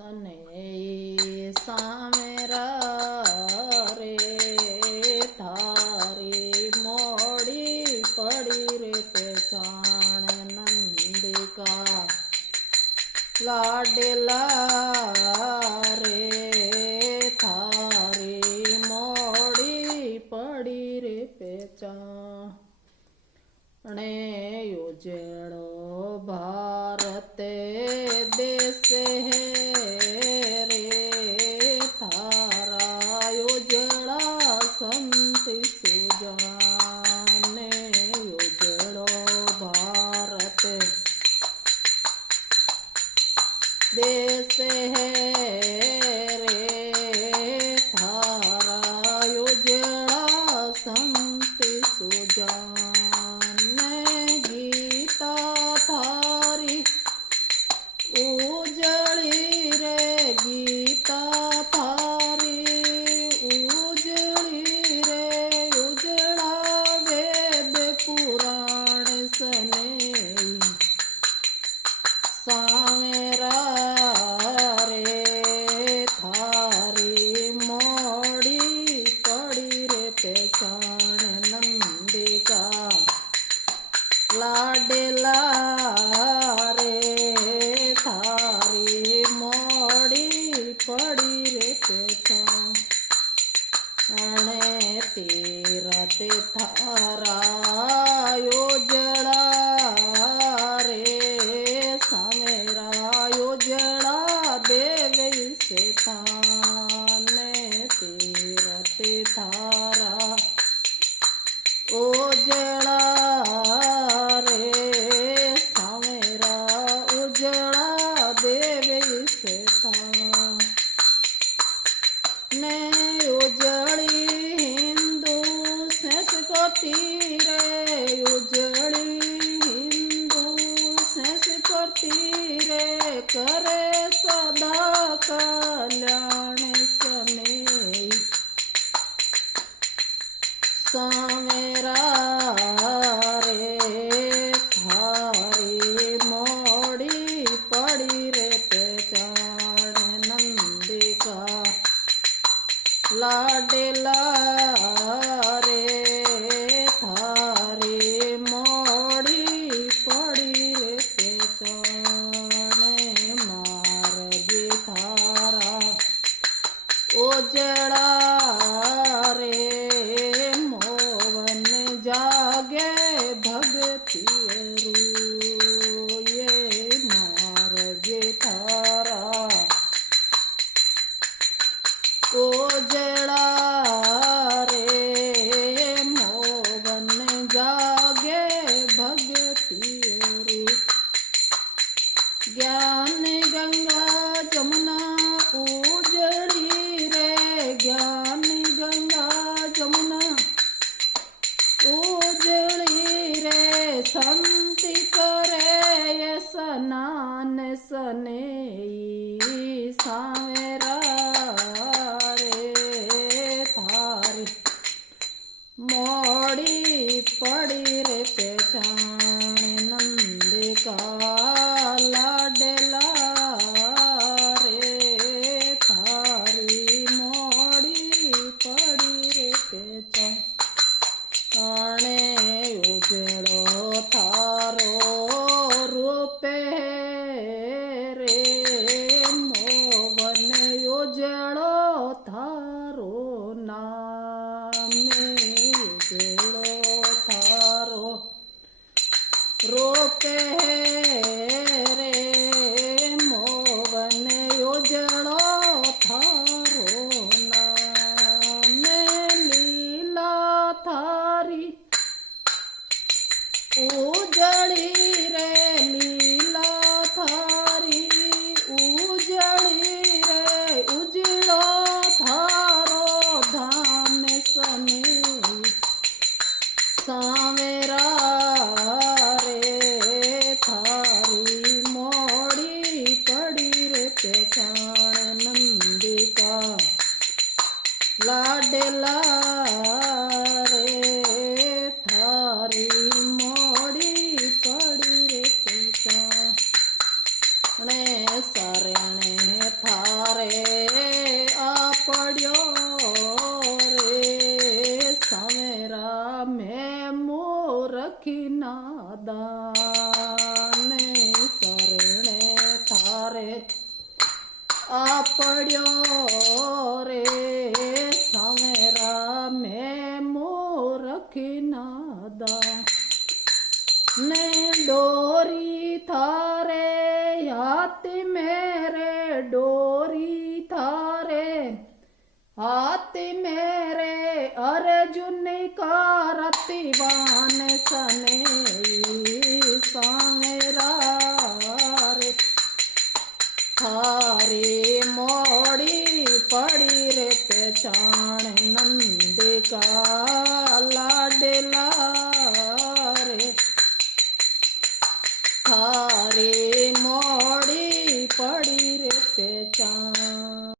સને સામેરા રે થારી મોડી પડી રે પેચાણ નંદિકા લાડેલા રે થારી મોડી પડી રે પેચાણ યોજેડો ભારતે દેશે રે થારા યોજડા સંતિ સુજાને યોજડો ભારતે દેશે રે થારા યોજડા સંતિ સુજાને ગીતા થારી ઉજળી રે ગીતા થારી ઉજળી રે ઉજળા વેદ પુરાણ સને સામેરા રે થારી મોડી પડી રે પેચાણ નંદિકા લાડેલા રે થારી મોડી પડી રે પેચાણ અને તીરતે થારા યોજડા રે સામેરા યોજડા દેવે શેતાને તીરતે થારા ઉજળા રે સામેરા ઉજળા દેવે શેતાન ને ઉજળી હિન્દુ સંસ્કૃતિ રે ઉજળી હિન્દુ સંસ્કૃતિ રે કરે સદા કલ્યાણ સને સામેરા રે થારી મોડી પડી રે પેચાણ નંદિકા લાડેલા રે થારી મોડી પડી રે પેચાણ માર્ગે થારા ઉજળા રે જાગે ભગતિ રૂએ માર્ગે થારા ઉજળા રે મોવન જાગે ભગતિ રૂ જ્ઞાન ગંગા જમુના ઉજળી રે જ્ઞાન ગંગા જમુના ઉજળી રે સંતિ કરે સ્નાન સને સામેરા રે થારી મોડી પડી રે પેચાણ નંદિકા લાડેલા રે થારી મોડી પડી રે પેચાણ અને ઉજળો થારો રૂપે રે મોવન ઉજળો થારો નામે ઉજળો થારો રૂપે રે મોવન ઉજળો થારો નામે લીલા થારી ઉજળી રે લીલા થારી ઉજળી રે ઉજળો થારો ધામ સને સામેરા રે થારી મોડી પડી રે પેચાણ નંદિકા લાડેલા રે થારી મોડી પડી રે પેચાણ શરણે થા થારે આ પડ્યો રે સમેરા મેં મૂરખી નાદાને શરણે થારે આ પડ્યો રે સમેરા મેં મૂરખી નાદા ને ડોરી થારે હાથી મેરે ડોરી થારે हाथी मेरे अर्जुन का रतिवान सने सांगरा रे थारी मोड़ी पड़ी रे पहचान नंद का लाडला रे थारी मोड़ी पड़ी रे पहचान।